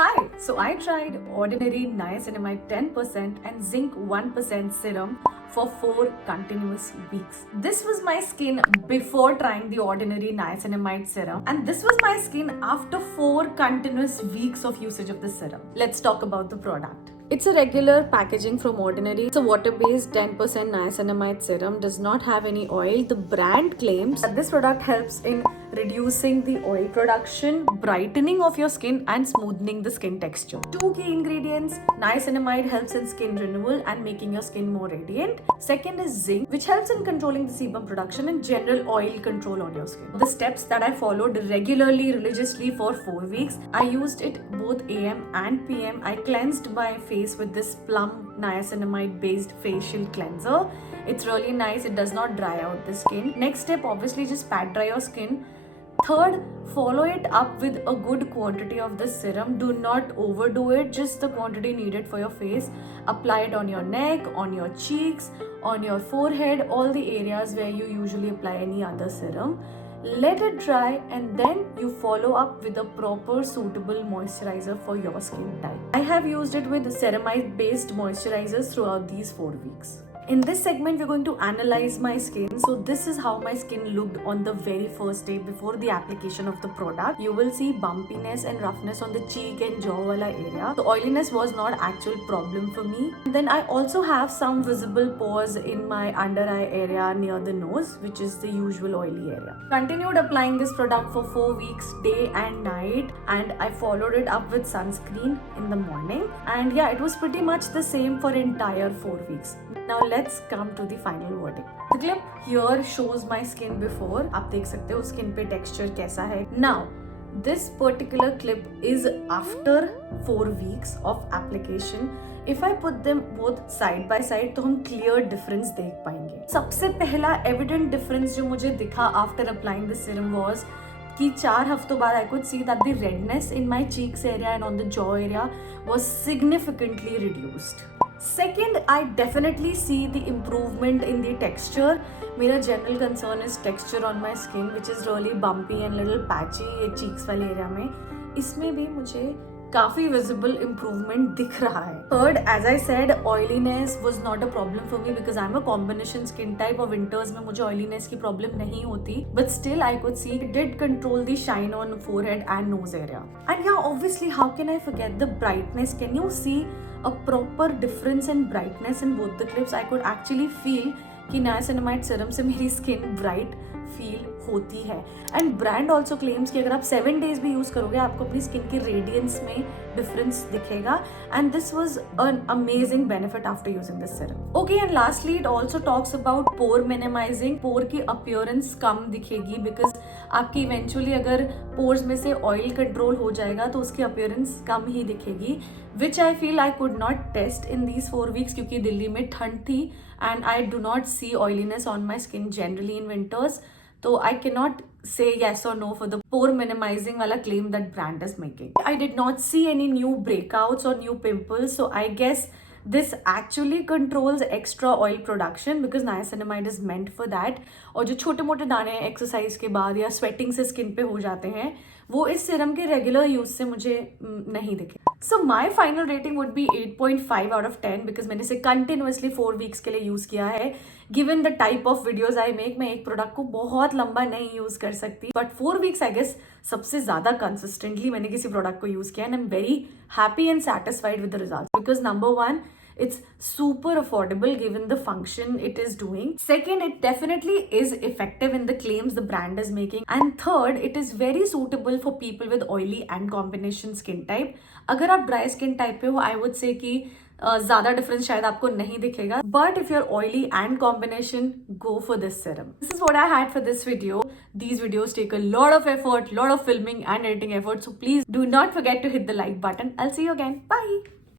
Hi, so I tried ordinary niacinamide 10% and zinc 1% serum for 4 continuous weeks. This was my skin before trying the ordinary niacinamide serum, and this was my skin after 4 continuous weeks of usage of the serum. Let's talk about the product. It's a regular packaging from Ordinary. It's a water-based 10% niacinamide serum, does not have any oil. The brand claims that this product helps in reducing the oil production, brightening of your skin and smoothening the skin texture. 2 key ingredients: niacinamide helps in skin renewal and making your skin more radiant. Second is zinc, which helps in controlling the sebum production and general oil control on your skin. The steps that I followed regularly, religiously for 4 weeks. I used it both AM and PM. I cleansed my face with this Plum niacinamide based facial cleanser. It's really nice. It does not dry out the skin. Next step, obviously just pat dry your skin. Third, follow it up with a good quantity of this serum. Do not overdo it, just the quantity needed for your face. Apply it on your neck, on your cheeks, on your forehead, all the areas where you usually apply any other serum. Let it dry and then you follow up with a proper suitable moisturizer for your skin type. I have used it with ceramide based moisturizers throughout these 4 weeks. In this segment, we're going to analyze my skin. So this is how my skin looked on the very first day before the application of the product. You will see bumpiness and roughness on the cheek and jaw wala area. The oiliness was not actual problem for me. Then I also have some visible pores in my under eye area near the nose, which is the usual oily area. Continued applying this product for 4 weeks, day and night, and I followed it up with sunscreen in the morning. And yeah, it was pretty much the same for entire 4 weeks. Now let's come to the final verdict. The clip here shows my skin before. आप देख सकते हो skin पे texture कैसा है. Now, this particular clip is after 4 weeks of application. If I put them both side by side, तो हम clear difference देख पाएंगे. सबसे पहला evident difference जो मुझे दिखा after applying the serum was कि 4 हफ्तों बाद I could see that the redness in my cheeks area and on the jaw area was significantly reduced. Second, I definitely see the improvement in the texture. मेरा general concern is texture on my skin, which is really bumpy and little patchy ये cheeks वाले area में. इसमें भी मुझे काफी visible improvement दिख रहा है. Third, as I said, oiliness was not a problem for me because I'm a combination skin type और winters में मुझे oiliness की problem नहीं होती. But still, I could see it did control the shine on forehead and nose area. And yeah, obviously, how can I forget the brightness? Can you see a proper difference in brightness in both the clips? I could actually feel कि niacinamide serum से मेरी skin bright feel होती है. And brand also claims कि अगर आप 7 days भी use करोगे आपको अपनी स्किन की रेडियंस में डिफरेंस दिखेगा. And this was an amazing benefit after using this serum. Okay, and lastly it also talks about pore minimising. Pore की अपीयरेंस कम दिखेगी बिकॉज आपकी इवेंचुअली अगर पोर्स में से ऑयल कंट्रोल हो जाएगा तो उसकी अपीयरेंस कम ही दिखेगी, which I feel I could not test in these 4 weeks क्योंकि दिल्ली में ठंड थी and I do not see oiliness on my skin generally in winters. So I cannot say yes or no for the pore minimizing wala claim that brand is making. I did not see any new breakouts or new pimples, so I guess this actually controls extra oil production because niacinamide is meant for that. और जो छोटे मोटे दाने exercise के बाद या sweating से skin पे हो जाते हैं वो इस सीरम के रेगुलर यूज से मुझे नहीं दिखे. So my final rating would be 8.5 out of 10 because मैंने इसे कंटिन्यूसली 4 weeks के लिए यूज किया है. Given the type of videos I make, मैं एक प्रोडक्ट को बहुत लंबा नहीं यूज कर सकती, बट 4 weeks आई गेस सबसे ज्यादा कंसिस्टेंटली मैंने किसी प्रोडक्ट को यूज किया and I am very happy and satisfied with the result because number 1, it's super affordable given the function it is doing. Second, it definitely is effective in the claims the brand is making. And third, it is very suitable for people with oily and combination skin type. अगर आप dry skin type पे हो, I would say कि ज़्यादा difference शायद आपको नहीं दिखेगा. But if you're oily and combination, go for this serum. This is what I had for this video. These videos take a lot of effort, lot of filming and editing effort. So please do not forget to hit the like button. I'll see you again. Bye.